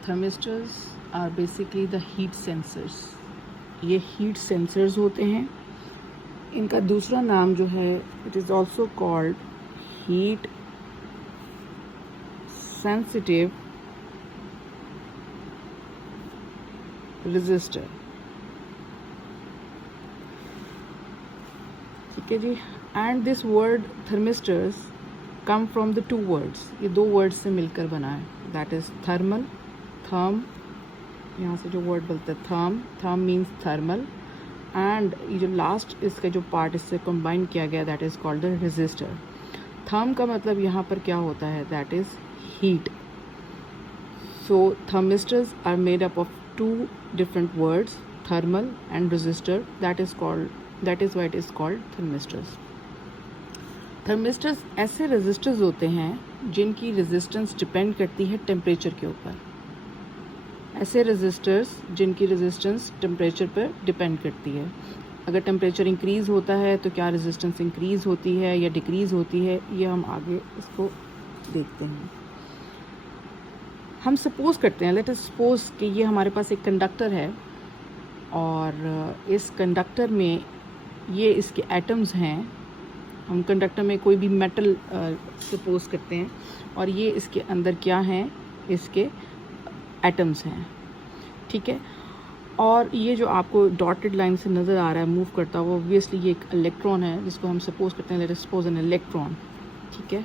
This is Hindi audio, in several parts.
Thermistors are basically the heat sensors. ये हीट सेंसर्स होते हैं। इनका दूसरा नाम जो है it is also called heat sensitive resistor. ठीक है जी। And this word thermistors come from the two words. ये दो वर्ड्स से मिलकर बना है, दैट इज थर्मल, थर्म, यहाँ से जो वर्ड बोलते हैं थर्म मीन्स थर्मल, एंड ये जो लास्ट इसका जो पार्ट इससे कंबाइन किया गया that is called the resistor. Therm का मतलब यहाँ पर क्या होता है, that is heat. So thermistors are made up of two different words, thermal and resistor, that is why it is called thermistors. Thermistors ऐसे रेजिस्टर्स होते हैं जिनकी रेजिस्टेंस डिपेंड करती है टेम्परेचर के ऊपर। ऐसे रेजिस्टर्स जिनकी रेजिस्टेंस टेम्परेचर पर डिपेंड करती है। अगर टेम्परेचर इंक्रीज़ होता है तो क्या रेजिस्टेंस इंक्रीज़ होती है या डिक्रीज़ होती है, ये हम आगे इसको देखते हैं। हम सपोज करते हैं, लेट अस सपोज कि ये हमारे पास एक कंडक्टर है और इस कंडक्टर में ये इसके एटम्स हैं। हम कंडक्टर में कोई भी मेटल सपोज करते हैं और ये इसके अंदर क्या हैं, इसके एटम्स हैं। ठीक है। और ये जो आपको डॉटेड लाइन से नज़र आ रहा है मूव करता हुआ, ऑब्वियसली ये एक इलेक्ट्रॉन है जिसको हम सपोज करते हैं, let us suppose an electron. ठीक है।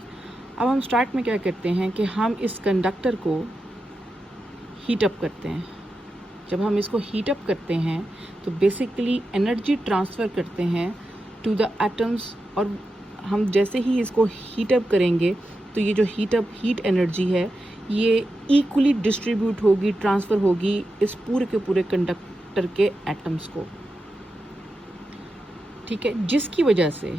अब हम स्टार्ट में क्या करते हैं कि हम इस कंडक्टर को हीट अप करते हैं। जब हम इसको हीट अप करते हैं तो बेसिकली एनर्जी ट्रांसफ़र करते हैं टू द एटम्स, और हम जैसे ही इसको हीट अप करेंगे तो ये जो हीट एनर्जी है ये इक्वली डिस्ट्रीब्यूट होगी, ट्रांसफ़र होगी इस पूरे के पूरे कंडक्टर के एटम्स को। ठीक है। जिसकी वजह से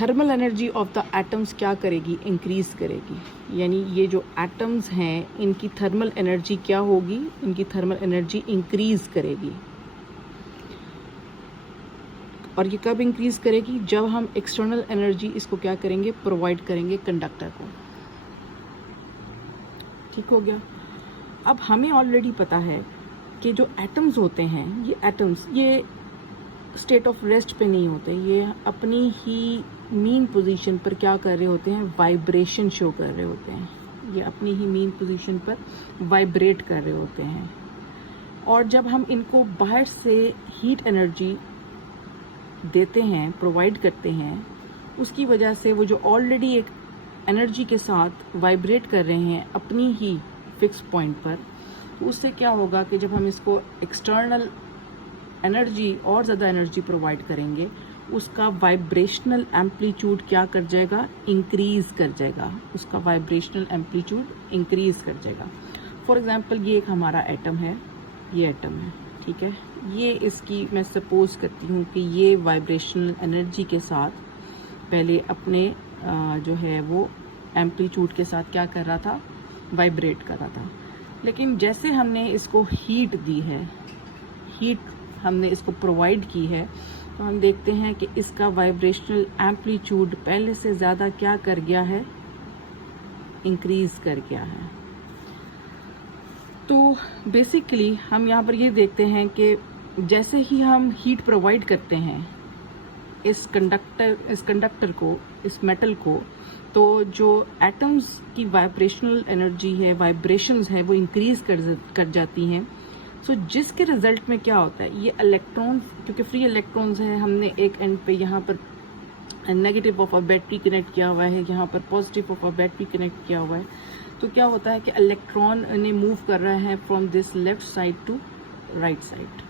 thermal energy of the atoms क्या करेगी, इंक्रीज़ करेगी। यानी ये जो एटम्स हैं इनकी थर्मल एनर्जी क्या होगी, इनकी थर्मल एनर्जी इंक्रीज़ करेगी। और ये कब इंक्रीज़ करेगी, जब हम एक्सटर्नल एनर्जी इसको क्या करेंगे, प्रोवाइड करेंगे कंडक्टर को। ठीक हो गया। अब हमें ऑलरेडी पता है कि जो एटम्स होते हैं ये एटम्स ये स्टेट ऑफ रेस्ट पे नहीं होते, ये अपनी ही मीन पोजीशन पर क्या कर रहे होते हैं, वाइब्रेशन शो कर रहे होते हैं। ये अपनी ही मीन पोजीशन पर वाइब्रेट कर रहे होते हैं। और जब हम इनको बाहर से हीट एनर्जी देते हैं, प्रोवाइड करते हैं, उसकी वजह से वो जो ऑलरेडी एक एनर्जी के साथ वाइब्रेट कर रहे हैं अपनी ही फिक्स पॉइंट पर, तो उससे क्या होगा कि जब हम इसको एक्सटर्नल एनर्जी और ज़्यादा एनर्जी प्रोवाइड करेंगे, उसका वाइब्रेशनल एम्पलीट्यूड क्या कर जाएगा, इंक्रीज़ कर जाएगा। उसका वाइब्रेशनल एम्पलीट्यूड इंक्रीज़ कर जाएगा। फॉर एग्जांपल ये एक हमारा एटम है, ये एटम है। ठीक है। ये इसकी मैं सपोज करती हूँ कि ये वाइब्रेशनल एनर्जी के साथ पहले अपने जो है वो एम्पलीट्यूड के साथ क्या कर रहा था, वाइब्रेट कर रहा था। लेकिन जैसे हमने इसको हीट दी है, हीट हमने इसको प्रोवाइड की है, तो हम देखते हैं कि इसका वाइब्रेशनल एम्पलीट्यूड पहले से ज़्यादा क्या कर गया है, इंक्रीज़ कर गया है। तो बेसिकली हम यहाँ पर ये देखते हैं कि जैसे ही हम हीट प्रोवाइड करते हैं इस कंडक्टर को, इस मेटल को, तो जो एटम्स की वाइब्रेशनल एनर्जी है, वाइब्रेशंस है, वो इंक्रीज कर जाती हैं। सो जिसके रिजल्ट में क्या होता है, ये इलेक्ट्रॉन्स, क्योंकि फ्री इलेक्ट्रॉन्स हैं, हमने एक एंड पे यहाँ पर negative of a battery connect किया हुआ है, यहाँ पर positive of a battery connect किया हुआ है। तो क्या होता है कि इलेक्ट्रॉन ने मूव कर रहा है from this left side to right side.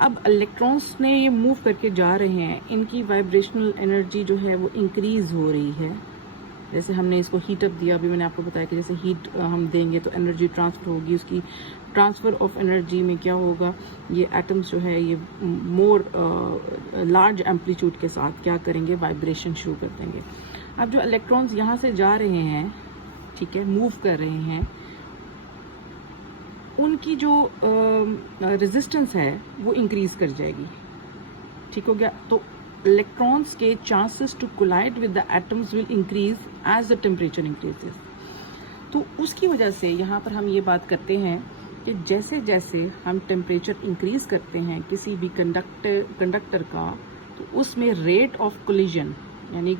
अब इलेक्ट्रॉन्स ने ये मूव करके जा रहे हैं, इनकी वाइब्रेशनल एनर्जी जो है वो इंक्रीज हो रही है। जैसे हमने इसको हीट अप दिया, अभी मैंने आपको बताया कि जैसे हीट हम देंगे तो एनर्जी ट्रांसफ़र होगी, उसकी ट्रांसफ़र ऑफ एनर्जी में क्या होगा, ये एटम्स जो है ये मोर लार्ज एम्पलीट्यूड के साथ क्या करेंगे, वाइब्रेशन शुरू कर देंगे। अब जो इलेक्ट्रॉन्स यहाँ से जा रहे हैं, ठीक है, मूव कर रहे हैं, उनकी जो रेजिस्टेंस है वो इंक्रीज़ कर जाएगी। ठीक हो गया। तो इलेक्ट्रॉन्स के chances to collide with the atoms will increase as the temperature increases. तो उसकी वजह से यहाँ पर हम ये बात करते हैं कि जैसे जैसे हम टेम्परेचर इंक्रीज़ करते हैं किसी भी कंडक्टर का, तो उसमें रेट ऑफ कोलिजन यानी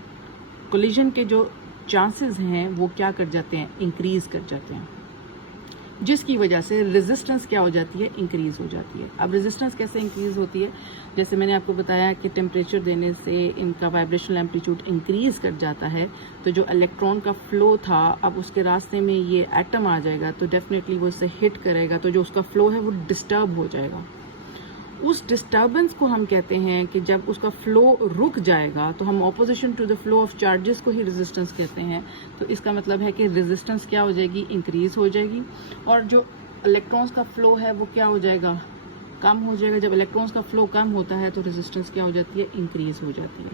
कोलिजन के जो चांसेस हैं वो क्या कर जाते हैं, इंक्रीज़ कर जाते हैं, जिसकी वजह से रेजिस्टेंस क्या हो जाती है, इंक्रीज़ हो जाती है। अब रेजिस्टेंस कैसे इंक्रीज़ होती है, जैसे मैंने आपको बताया कि टेम्परेचर देने से इनका वाइब्रेशनल एम्पलीट्यूड इंक्रीज़ कर जाता है, तो जो इलेक्ट्रॉन का फ्लो था अब उसके रास्ते में ये एटम आ जाएगा तो डेफिनेटली वो इससे हिट करेगा, तो जो उसका फ्लो है वो डिस्टर्ब हो जाएगा। उस डिस्टर्बेंस को हम कहते हैं कि जब उसका फ्लो रुक जाएगा तो हम opposition to the flow of charges को ही रेजिस्टेंस कहते हैं। तो इसका मतलब है कि रेजिस्टेंस क्या हो जाएगी, इंक्रीज हो जाएगी, और जो इलेक्ट्रॉन्स का फ्लो है वो क्या हो जाएगा, कम हो जाएगा। जब इलेक्ट्रॉन्स का फ्लो कम होता है तो रेजिस्टेंस क्या हो जाती है, इंक्रीज हो जाती है।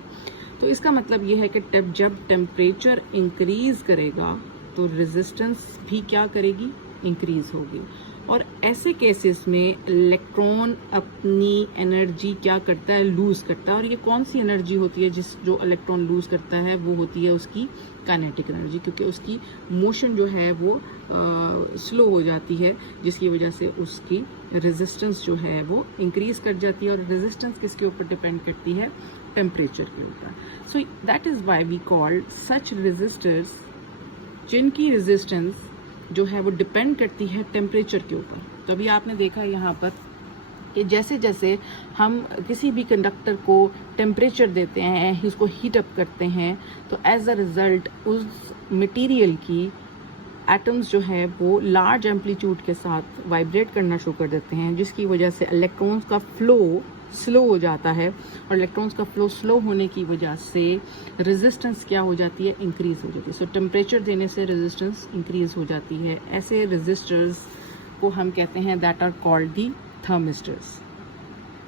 तो इसका मतलब ये है कि जब टेम्परेचर इंक्रीज करेगा तो रेजिस्टेंस भी क्या करेगी, इंक्रीज होगी। और ऐसे केसेस में इलेक्ट्रॉन अपनी एनर्जी क्या करता है, लूज करता है। और ये कौन सी एनर्जी होती है जो इलेक्ट्रॉन लूज करता है, वो होती है उसकी काइनेटिक एनर्जी, क्योंकि उसकी मोशन जो है वो स्लो हो जाती है, जिसकी वजह से उसकी रेजिस्टेंस जो है वो इंक्रीज कर जाती है। और रेजिस्टेंस किसके ऊपर डिपेंड करती है, टेम्परेचर के ऊपर। So that is why we called such resistors जिनकी रेजिस्टेंस जो है वो डिपेंड करती है टेम्परेचर के ऊपर। तो अभी आपने देखा है यहाँ पर कि जैसे जैसे हम किसी भी कंडक्टर को टेम्परेचर देते हैं, उसको हीट अप करते हैं, तो एज अ रिजल्ट उस मटेरियल की एटम्स जो है वो लार्ज एम्पलीट्यूड के साथ वाइब्रेट करना शुरू कर देते हैं, जिसकी वजह से इलेक्ट्रॉन्स का फ्लो स्लो हो जाता है। और इलेक्ट्रॉन्स का फ्लो स्लो होने की वजह से रेजिस्टेंस क्या हो जाती है, इंक्रीज हो जाती है। सो टेम्परेचर देने से रेजिस्टेंस इंक्रीज हो जाती है। ऐसे रेजिस्टर्स को हम कहते हैं that are called the thermistors.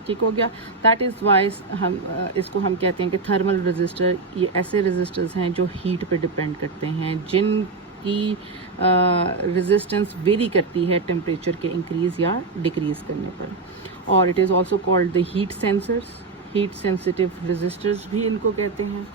ठीक हो गया। दैट इज़ वाई हम इसको हम कहते हैं कि थर्मल रेजिस्टर। ये ऐसे रेजिस्टर्स हैं जो हीट पे डिपेंड करते हैं, जिनकी रेजिस्टेंस वेरी करती है टेम्परेचर के इंक्रीज या डिक्रीज करने पर। और it is also called the heat sensors, heat sensitive resistors भी इनको कहते हैं।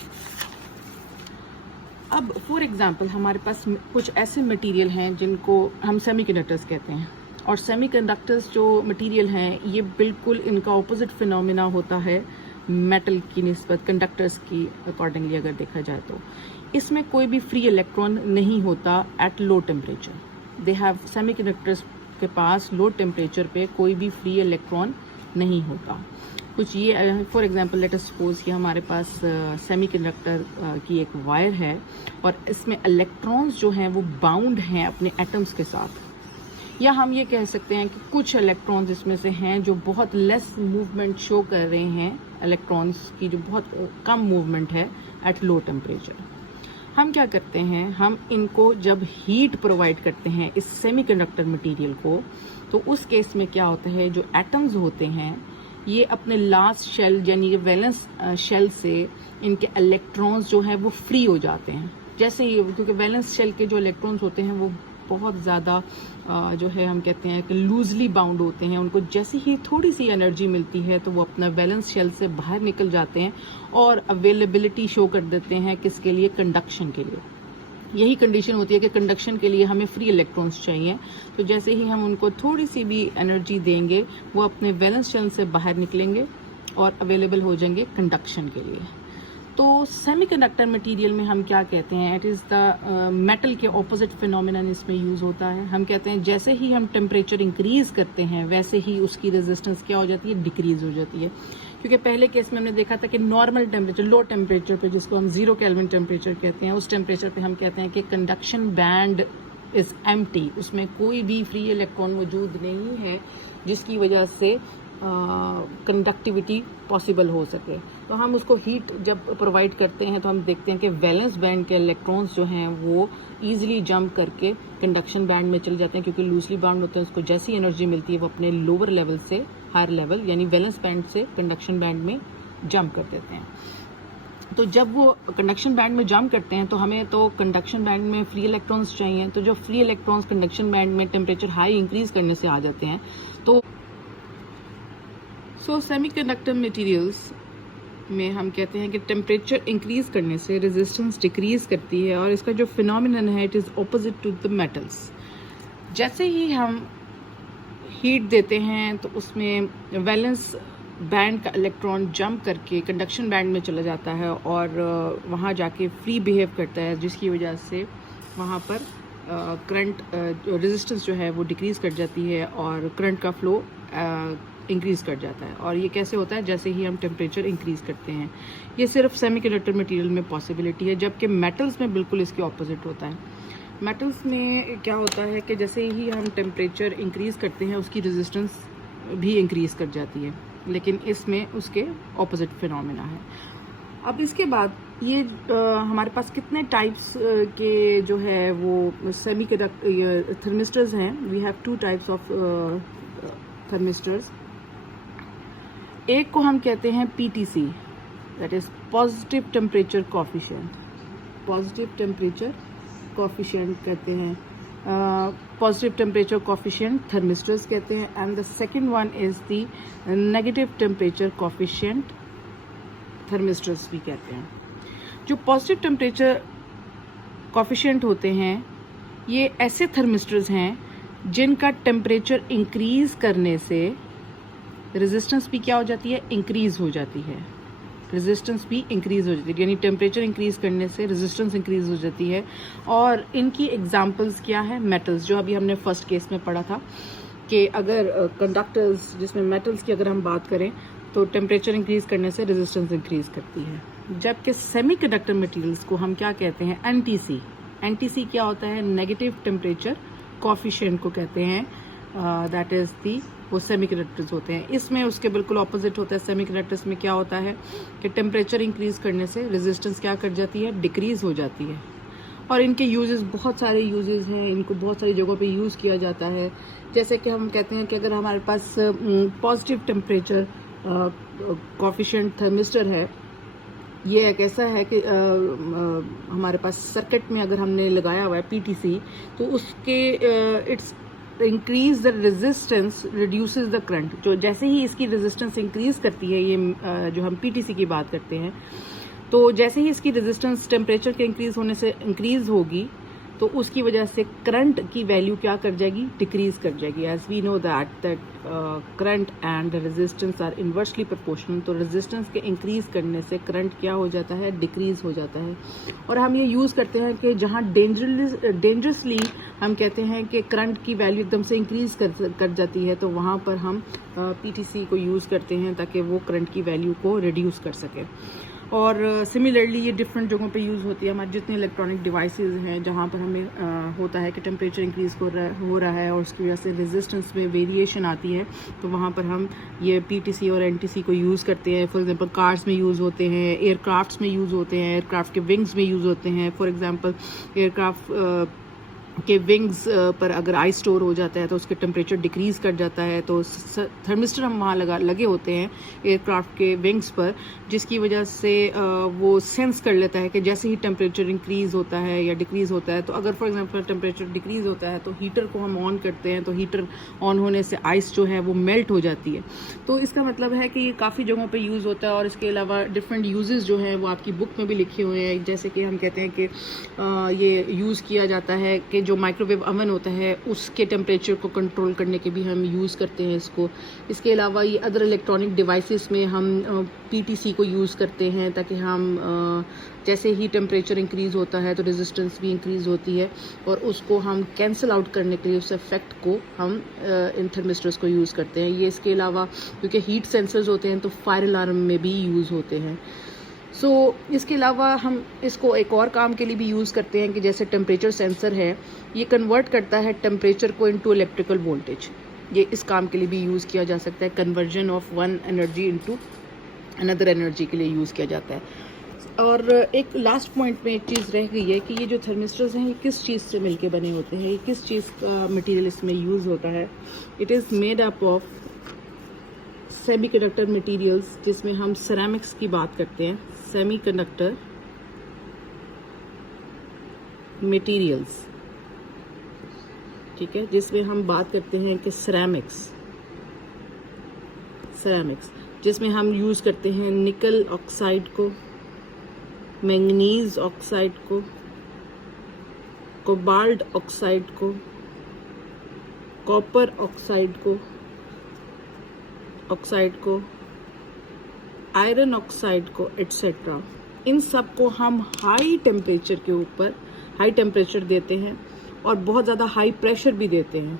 अब फॉर एग्जांपल हमारे पास कुछ ऐसे मटेरियल हैं जिनको हम सेमीकंडक्टर्स कहते हैं, और सेमीकंडक्टर्स जो मटेरियल हैं ये बिल्कुल इनका ऑपोजिट फिनोमेना होता है मेटल की निस्बत, कंडक्टर्स की अकॉर्डिंगली अगर देखा जाए तो। इसमें कोई भी फ्री इलेक्ट्रॉन नहीं होता at low temperature. They have semiconductors के पास लो टेम्परेचर पे कोई भी फ्री इलेक्ट्रॉन नहीं होता। कुछ ये for example let us suppose कि हमारे पास सेमीकंडक्टर की एक वायर है और इसमें इलेक्ट्रॉन्स जो हैं वो बाउंड हैं अपने एटम्स के साथ, या हम ये कह सकते हैं कि कुछ इलेक्ट्रॉन्स इसमें से हैं जो बहुत लेस मूवमेंट शो कर रहे हैं, इलेक्ट्रॉन्स की जो बहुत कम मूवमेंट है एट लो टेम्परेचर। हम क्या करते हैं, हम इनको जब हीट प्रोवाइड करते हैं इस सेमीकंडक्टर मटेरियल को, तो उस केस में क्या होता है, जो एटम्स होते हैं ये अपने लास्ट शेल यानी कि वैलेंस शेल से इनके इलेक्ट्रॉन्स जो हैं वो फ्री हो जाते हैं। जैसे ही, क्योंकि वैलेंस शेल के जो इलेक्ट्रॉन्स होते हैं वो बहुत ज़्यादा जो है हम कहते हैं कि लूजली बाउंड होते हैं, उनको जैसे ही थोड़ी सी एनर्जी मिलती है तो वो अपना वैलेंस शेल से बाहर निकल जाते हैं और अवेलेबिलिटी शो कर देते हैं किसके लिए, कंडक्शन के लिए। यही कंडीशन होती है कि कंडक्शन के लिए हमें फ्री इलेक्ट्रॉन्स चाहिए, तो जैसे ही हम उनको थोड़ी सी भी एनर्जी देंगे वो अपने वैलेंस शेल से बाहर निकलेंगे और अवेलेबल हो जाएंगे कंडक्शन के लिए। तो सेमीकंडक्टर मटेरियल में हम क्या कहते हैं, इट इज़ द मेटल के ऑपोजिट फिनोमिनन इसमें यूज़ होता है। हम कहते हैं जैसे ही हम टेम्परेचर इंक्रीज़ करते हैं वैसे ही उसकी रेजिस्टेंस क्या हो जाती है, डिक्रीज़ हो जाती है। क्योंकि पहले केस में हमने देखा था कि नॉर्मल टेम्परेचर, लो टेम्परेचर पे, जिसको हम 0 केल्विन टेम्परेचर कहते हैं, उस टेम्परेचर पे हम कहते हैं कि कंडक्शन बैंड इज़ एम्प्टी, उसमें कोई भी फ्री इलेक्ट्रॉन मौजूद नहीं है जिसकी वजह से कंडक्टिविटी पॉसिबल हो सके। तो हम उसको हीट जब प्रोवाइड करते हैं तो हम देखते हैं कि वैलेंस बैंड के इलेक्ट्रॉन्स जो हैं वो ईजिली जंप करके कंडक्शन बैंड में चले जाते हैं, क्योंकि लूजली बाउंड होते हैं, उसको जैसी एनर्जी मिलती है वो अपने लोअर लेवल से हायर लेवल यानी वैलेंस बैंड से कंडक्शन बैंड में जंप कर देते हैं। तो जब वो कंडक्शन बैंड में जंप करते हैं तो हमें तो कंडक्शन बैंड में फ्री इलेक्ट्रॉन्स चाहिए, तो जो फ्री इलेक्ट्रॉन्स कंडक्शन बैंड में टेम्परेचर हाई इंक्रीज करने से आ जाते हैं। तो सेमीकंडक्टर मटेरियल्स में हम कहते हैं कि टेम्परेचर इंक्रीज़ करने से रेजिस्टेंस डिक्रीज़ करती है, और इसका जो फिनोमिनन है it is opposite to the metals. जैसे ही हम हीट देते हैं तो उसमें वैलेंस बैंड का इलेक्ट्रॉन जंप करके कंडक्शन बैंड में चला जाता है और वहाँ जाके फ्री बिहेव करता है, जिसकी वजह से वहाँ पर करंट रेजिस्टेंस जो है वो डिक्रीज़ कर जाती है और करंट का फ्लो इंक्रीज़ कर जाता है। और ये कैसे होता है? जैसे ही हम टेम्परेचर इंक्रीज़ करते हैं। ये सिर्फ सेमीकंडक्टर मटेरियल में पॉसिबिलिटी है, जबकि मेटल्स में बिल्कुल इसके ऑपोजिट होता है। मेटल्स में क्या होता है कि जैसे ही हम टेम्परेचर इंक्रीज़ करते हैं उसकी रेजिस्टेंस भी इंक्रीज़ कर जाती है, लेकिन इसमें उसके ऑपोजिट फिनोमेना है। अब इसके बाद ये हमारे पास कितने टाइप्स के जो है वो सेमीकंडक्टर थर्मिस्टर्स हैं। We have 2 types of thermistors. एक को हम कहते हैं PTC, that is positive temperature coefficient. Positive temperature coefficient कहते हैं, पॉजिटिव टेम्परेचर कोफिशिएंट थर्मिस्टर्स कहते हैं। And the second one is the negative temperature coefficient thermistors भी कहते हैं। जो पॉजिटिव टेम्परेचर कोफिशिएंट होते हैं ये ऐसे थर्मिस्टर्स हैं जिनका टेम्परेचर इंक्रीज़ करने से रेजिस्टेंस भी क्या हो जाती है? इंक्रीज़ हो जाती है। रेजिस्टेंस भी इंक्रीज़ हो जाती है, यानी टेम्परेचर इंक्रीज़ करने से रेजिस्टेंस इंक्रीज़ हो जाती है। और इनकी एग्जांपल्स क्या है? मेटल्स, जो अभी हमने फर्स्ट केस में पढ़ा था कि अगर कंडक्टर्स जिसमें मेटल्स की अगर हम बात करें तो टेम्परेचर इंक्रीज़ करने से रेजिस्टेंस इंक्रीज़ करती है। जबकि सेमीकंडक्टर मटेरियल्स को हम क्या कहते हैं? NTC। NTC क्या होता है? नेगेटिव टेम्परेचर कोफिशिएंट को कहते हैं। दैट इज़ दी वो सेमीकंडक्टर्स होते हैं। इसमें उसके बिल्कुल ऑपोजिट होता है। सेमीकंडक्टर्स में क्या होता है कि टेम्परेचर इंक्रीज़ करने से रेजिस्टेंस क्या कर जाती है? डिक्रीज़ हो जाती है। और इनके यूजेस, बहुत सारे यूजेस हैं, इनको बहुत सारी जगहों पे यूज़ किया जाता है। जैसे कि हम कहते हैं कि अगर हमारे पास पॉजिटिव टेम्परेचर कोफिशिएंट थर्मिस्टर है, ये एक ऐसा है कि हमारे पास सर्किट में अगर हमने लगाया हुआ है PTC, तो उसके it's increase the resistance reduces the current. जो जैसे ही इसकी रेजिस्टेंस इंक्रीज करती है, ये जो हम PTC की बात करते हैं, तो जैसे ही इसकी रेजिस्टेंस टेम्परेचर के इंक्रीज होने से इंक्रीज होगी तो उसकी वजह से करंट की वैल्यू क्या कर जाएगी? डिक्रीज कर जाएगी। As we know that current and resistance are inversely proportional. तो रेजिस्टेंस के इंक्रीज करने से करंट क्या हो जाता है? डिक्रीज हो जाता है। और हम ये यूज़ करते हैं कि जहाँ डेंजरसली हम कहते हैं कि करंट की वैल्यू एकदम से इंक्रीज कर जाती है, तो वहाँ पर हम PTC को यूज़ करते हैं ताकि वो करंट की वैल्यू को रिड्यूस कर सके। और सिमिलरली ये डिफरेंट जगहों पे यूज़ होती है। हमारे जितने इलेक्ट्रॉनिक डिवाइसेस हैं जहाँ पर हमें होता है कि टेम्परेचर इंक्रीज़ हो रहा है और उसकी वजह से रेजिस्टेंस में वेरिएशन आती है, तो वहाँ पर हम ये PTC और NTC को यूज़ करते हैं। फॉर एग्जांपल कार्स में यूज़ होते हैं, एयरक्राफ्ट्स में यूज़ होते हैं, एयरक्राफ्ट के विंग्स में यूज़ होते हैं। फॉर एग्जांपल एयरक्राफ्ट के विंग्स पर अगर आइस स्टोर हो जाता है तो उसके टेम्परेचर डिक्रीज़ कर जाता है, तो थर्मिस्टर हम वहाँ लगे होते हैं एयरक्राफ्ट के विंग्स पर, जिसकी वजह से वो सेंस कर लेता है कि जैसे ही टेम्परेचर इंक्रीज़ होता है या डिक्रीज़ होता है। तो अगर फॉर एग्जांपल टेम्परेचर डिक्रीज़ होता है तो हीटर को हम ऑन करते हैं, तो हीटर ऑन होने से आइस जो है वो मेल्ट हो जाती है। तो इसका मतलब है कि ये काफ़ी जगहों पर यूज़ होता है। और इसके अलावा डिफरेंट यूजेस जो हैं वो आपकी बुक में भी लिखे हुए हैं। जैसे कि हम कहते हैं कि ये यूज़ किया जाता है कि जो माइक्रोवेव ओवन होता है उसके टेम्परेचर को कंट्रोल करने के भी हम यूज़ करते हैं इसको। इसके अलावा ये अदर इलेक्ट्रॉनिक डिवाइसेस में हम PTC को यूज़ करते हैं ताकि हम जैसे ही टेम्परेचर इंक्रीज़ होता है तो रेजिस्टेंस भी इंक्रीज़ होती है, और उसको हम कैंसिल आउट करने के लिए उस इफेक्ट को हम इन थर्मिस्टर्स को यूज़ करते हैं। ये इसके अलावा क्योंकि हीट सेंसर्स होते हैं तो फायर अलार्म में भी यूज़ होते हैं। इसके अलावा हम इसको एक और काम के लिए भी यूज़ करते हैं कि जैसे टेम्परेचर सेंसर है, ये कन्वर्ट करता है टेम्परेचर को इनटू इलेक्ट्रिकल वोल्टेज। ये इस काम के लिए भी यूज़ किया जा सकता है। Conversion of one energy into another energy के लिए यूज़ किया जाता है। और एक लास्ट पॉइंट में एक चीज़ रह गई है कि ये जो थर्मिस्टर्स हैं ये किस चीज़ से मिलके बने होते हैं, ये किस चीज़ का मटेरियल इसमें यूज़ होता है। It is made up of semiconductor materials, जिसमें हम सिरेमिक्स की बात करते हैं। सेमीकंडक्टर मटेरियल्स, ठीक है, जिसमें हम बात करते हैं कि सिरेमिक्स जिसमें हम यूज़ करते हैं निकल ऑक्साइड को, मैंगनीज ऑक्साइड को, कोबाल्ट ऑक्साइड को, कॉपर ऑक्साइड को, आयरन ऑक्साइड को, एट्सेट्रा। इन सब को हम हाई टेम्परेचर देते हैं और बहुत ज़्यादा हाई प्रेशर भी देते हैं।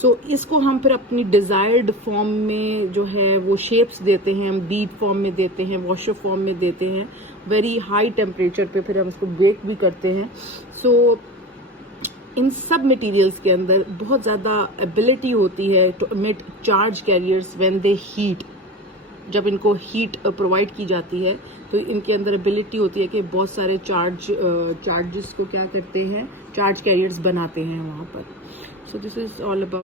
सो इसको हम फिर अपनी डिज़ायर्ड फॉर्म में जो है वो शेप्स देते हैं, हम बीड फॉर्म में देते हैं, वॉशर फॉर्म में देते हैं, वेरी हाई टेम्परेचर पे फिर हम इसको बेक भी करते हैं। सो इन सब मटेरियल्स के अंदर बहुत ज़्यादा एबिलिटी होती है to emit charge carriers when they heat. जब इनको हीट प्रोवाइड की जाती है तो इनके अंदर एबिलिटी होती है कि बहुत सारे चार्जेस को क्या करते हैं, चार्ज कैरियर्स बनाते हैं वहाँ पर। So this is all about